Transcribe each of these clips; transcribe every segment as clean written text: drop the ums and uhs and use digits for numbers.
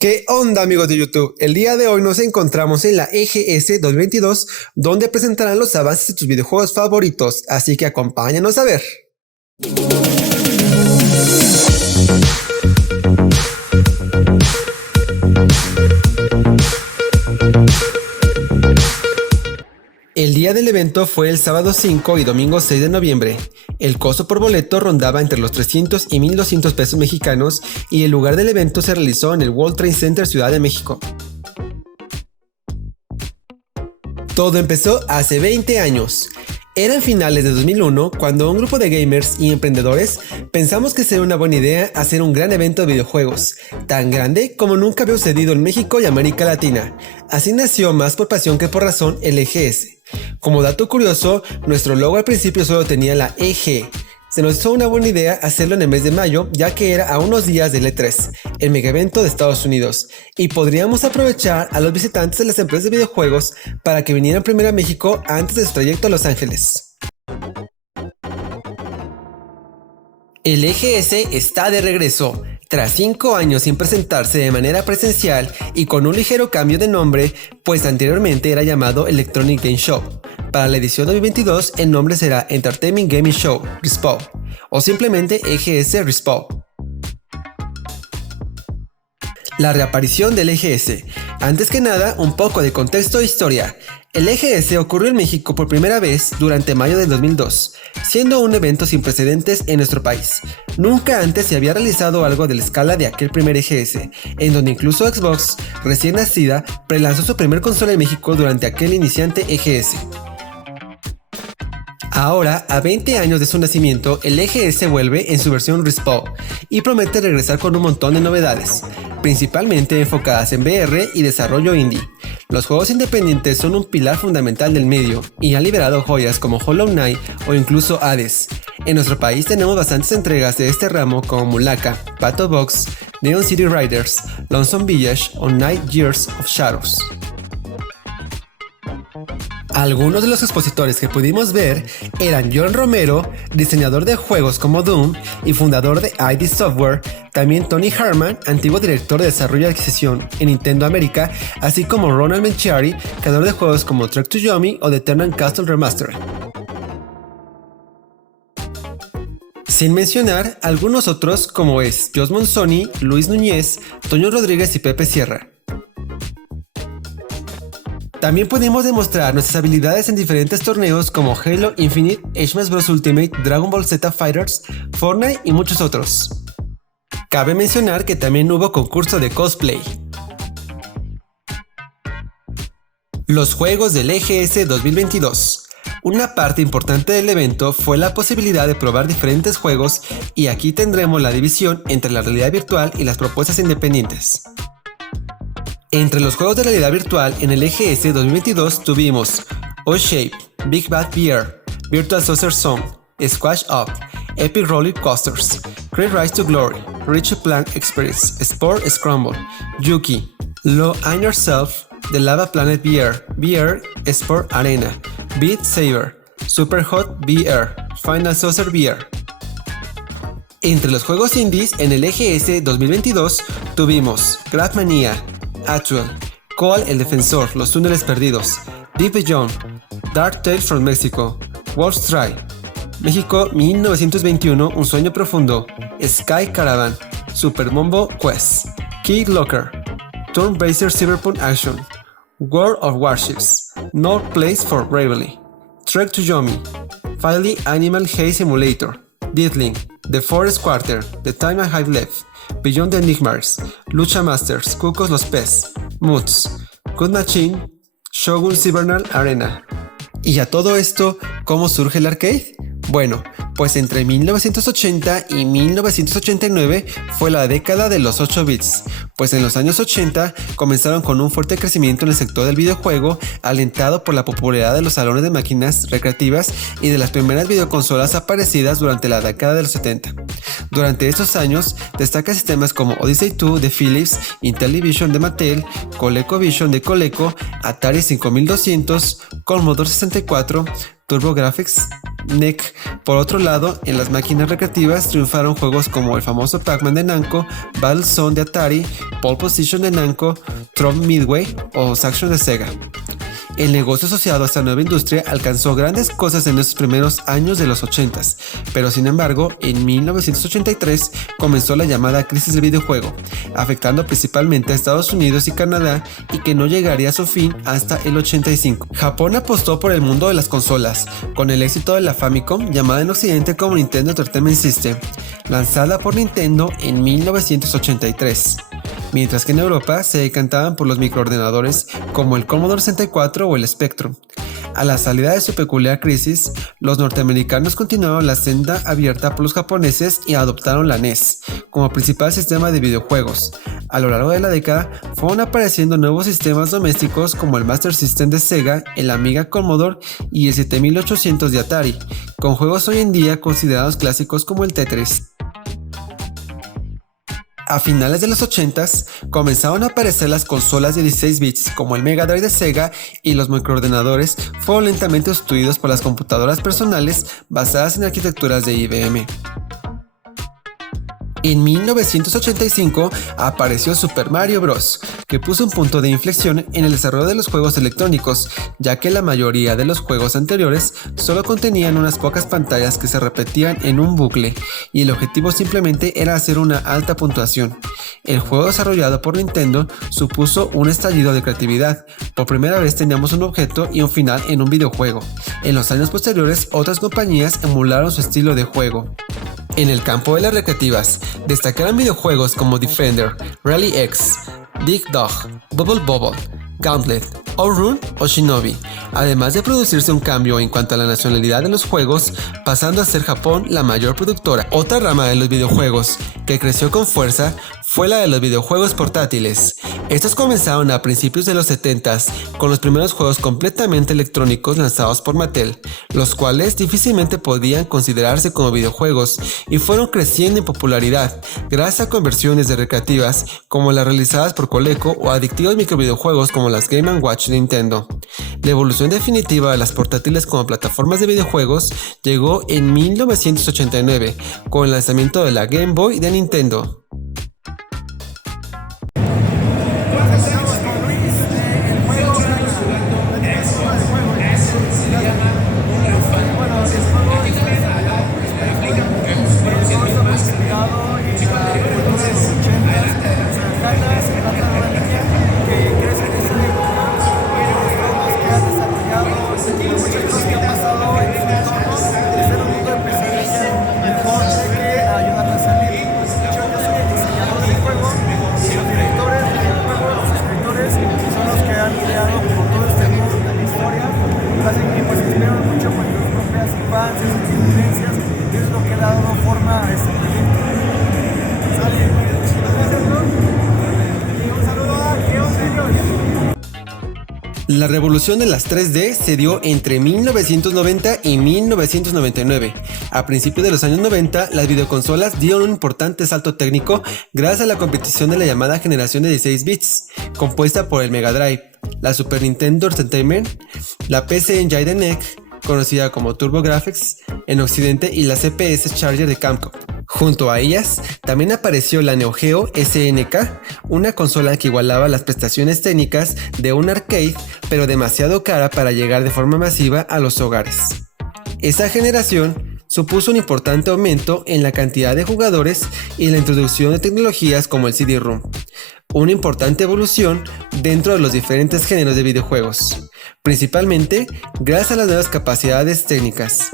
¿Qué onda, amigos de YouTube? El día de hoy nos encontramos en la EGS 2022, donde presentarán los avances de tus videojuegos favoritos, así que acompáñanos a ver. El día del evento fue el sábado 5 y domingo 6 de noviembre. El costo por boleto rondaba entre los 300 y 1,200 pesos mexicanos y el lugar del evento se realizó en el World Trade Center Ciudad de México. Todo empezó hace 20 años. Eran finales de 2001 cuando un grupo de gamers y emprendedores pensamos que sería una buena idea hacer un gran evento de videojuegos, tan grande como nunca había sucedido en México y América Latina. Así nació más por pasión que por razón el EGS. Como dato curioso, nuestro logo al principio solo tenía la EG. Se nos hizo una buena idea hacerlo en el mes de mayo, ya que era a unos días del E3, el mega evento de Estados Unidos, y podríamos aprovechar a los visitantes de las empresas de videojuegos para que vinieran primero a México antes de su trayecto a Los Ángeles. El EGS está de regreso. Tras 5 años sin presentarse de manera presencial y con un ligero cambio de nombre, pues anteriormente era llamado Electronic Game Show. Para la edición 2022 el nombre será Entertainment Gaming Show RESPAW o simplemente EGS RESPAW. La reaparición del EGS. Antes que nada, un poco de contexto e historia. El EGS ocurrió en México por primera vez durante mayo del 2002, siendo un evento sin precedentes en nuestro país. Nunca antes se había realizado algo de la escala de aquel primer EGS, en donde incluso Xbox, recién nacida, prelanzó su primer consola en México durante aquel iniciante EGS. Ahora, a 20 años de su nacimiento, el EGS vuelve en su versión RESPAW y promete regresar con un montón de novedades, principalmente enfocadas en VR y desarrollo indie. Los juegos independientes son un pilar fundamental del medio y han liberado joyas como Hollow Knight o incluso Hades. En nuestro país tenemos bastantes entregas de este ramo como Mulaka, Battle Box, Neon City Riders, Lonesome Village o Night Years of Shadows. Algunos de los expositores que pudimos ver eran John Romero, diseñador de juegos como Doom y fundador de ID Software, también Tony Harman, antiguo director de desarrollo y adquisición en Nintendo América, así como Ronald Menciari, creador de juegos como Trek to Yomi o The Eternal Castle Remastered. Sin mencionar algunos otros como es Josh Monsoni, Luis Núñez, Toño Rodríguez y Pepe Sierra. También pudimos demostrar nuestras habilidades en diferentes torneos como Halo Infinite, Smash Bros Ultimate, Dragon Ball Z Fighters, Fortnite y muchos otros. Cabe mencionar que también hubo concurso de cosplay. Los juegos del EGS 2022. Una parte importante del evento fue la posibilidad de probar diferentes juegos y aquí tendremos la división entre la realidad virtual y las propuestas independientes. Entre los juegos de realidad virtual en el EGS 2022 tuvimos O-Shape, Big Bad Beer, Virtual Saucer Zone, Squash Up, Epic Roller Coasters, Great Rise to Glory, Richard Plank Experience, Sport Scramble, Yuki, Low On Yourself, The Lava Planet VR, VR Sport Arena, Beat Saber, Super Hot VR, Final Saucer VR. Entre los juegos indies en el EGS 2022 tuvimos Craftmania, Actual, Coal el Defensor, Los Túneles Perdidos, Deep Beyond, Dark Tales from Mexico, Wolf's Try, México 1921, Un Sueño Profundo, Sky Caravan, Super Mombo Quest, Kid Locker, Turn-Based Cyberpunk Action, World of Warships, No Place for Bravely, Trek to Yomi, Finally Animal Hay Simulator, Deathling, The Forest Quarter, The Time I Have Left, Beyond the Enigmas, Lucha Masters, Cucos los Pez, Moods, Good Machine, Shogun Cybernal Arena. ¿Y a todo esto, cómo surge el arcade? Bueno, pues entre 1980 y 1989 fue la década de los 8 bits, pues en los años 80 comenzaron con un fuerte crecimiento en el sector del videojuego, alentado por la popularidad de los salones de máquinas recreativas y de las primeras videoconsolas aparecidas durante la década de los 70. Durante estos años destacan sistemas como Odyssey 2 de Philips, Intellivision de Mattel, ColecoVision de Coleco, Atari 5200, Commodore 64, TurboGrafx NEC. Por otro lado, en las máquinas recreativas triunfaron juegos como el famoso Pac-Man de Namco, Battlezone de Atari, Pole Position de Namco, Tron Midway o Saxon de Sega. El negocio asociado a esta nueva industria alcanzó grandes cosas en los primeros años de los 80s, pero sin embargo, en 1983 comenzó la llamada crisis del videojuego, afectando principalmente a Estados Unidos y Canadá y que no llegaría a su fin hasta el 85. Japón apostó por el mundo de las consolas, con el éxito de la Famicom, llamada en Occidente como Nintendo Entertainment System, lanzada por Nintendo en 1983. Mientras que en Europa se decantaban por los microordenadores como el Commodore 64 o el Spectrum. A la salida de su peculiar crisis, los norteamericanos continuaron la senda abierta por los japoneses y adoptaron la NES como principal sistema de videojuegos. A lo largo de la década fueron apareciendo nuevos sistemas domésticos como el Master System de Sega, el Amiga Commodore y el 7800 de Atari, con juegos hoy en día considerados clásicos como el Tetris. A finales de los 80s comenzaron a aparecer las consolas de 16 bits como el Mega Drive de Sega y los microordenadores fueron lentamente sustituidos por las computadoras personales basadas en arquitecturas de IBM. En 1985 apareció Super Mario Bros., que puso un punto de inflexión en el desarrollo de los juegos electrónicos, ya que la mayoría de los juegos anteriores solo contenían unas pocas pantallas que se repetían en un bucle, y el objetivo simplemente era hacer una alta puntuación. El juego desarrollado por Nintendo supuso un estallido de creatividad. Por primera vez teníamos un objeto y un final en un videojuego. En los años posteriores, otras compañías emularon su estilo de juego. En el campo de las recreativas, destacaron videojuegos como Defender, Rally X, Dig Dog, Bubble Bobble, Gauntlet, Outrun o Shinobi, además de producirse un cambio en cuanto a la nacionalidad de los juegos, pasando a ser Japón la mayor productora. Otra rama de los videojuegos que creció con fuerza fue la de los videojuegos portátiles. Estos comenzaron a principios de los 70s con los primeros juegos completamente electrónicos lanzados por Mattel, los cuales difícilmente podían considerarse como videojuegos y fueron creciendo en popularidad gracias a conversiones de recreativas como las realizadas por Coleco o adictivos microvideojuegos como las Game & Watch de Nintendo. La evolución definitiva de las portátiles como plataformas de videojuegos llegó en 1989 con el lanzamiento de la Game Boy de Nintendo. La revolución de las 3D se dio entre 1990 y 1999. A principios de los años 90, las videoconsolas dieron un importante salto técnico gracias a la competición de la llamada generación de 16 bits, compuesta por el Mega Drive, la Super Nintendo Entertainment, la PC Engine de NEC, conocida como TurboGrafx en Occidente, y la CPS Charger de Capcom. Junto a ellas, también apareció la Neo Geo SNK, una consola que igualaba las prestaciones técnicas de un arcade, pero demasiado cara para llegar de forma masiva a los hogares. Esta generación supuso un importante aumento en la cantidad de jugadores y la introducción de tecnologías como el CD-ROM, una importante evolución dentro de los diferentes géneros de videojuegos, principalmente gracias a las nuevas capacidades técnicas.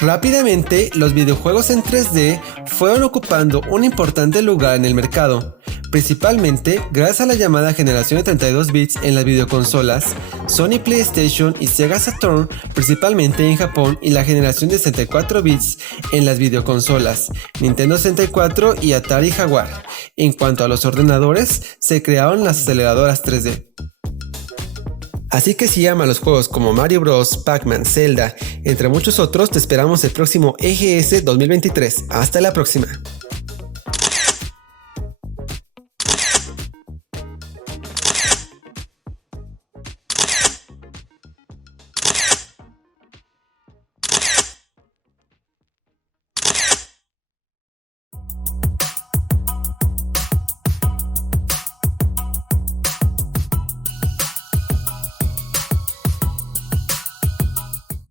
Rápidamente, los videojuegos en 3D fueron ocupando un importante lugar en el mercado, principalmente gracias a la llamada generación de 32 bits en las videoconsolas, Sony PlayStation y Sega Saturn principalmente en Japón, y la generación de 64 bits en las videoconsolas, Nintendo 64 y Atari Jaguar. En cuanto a los ordenadores, se crearon las aceleradoras 3D. Así que si amas los juegos como Mario Bros, Pac-Man, Zelda, entre muchos otros, te esperamos el próximo EGS 2023. Hasta la próxima.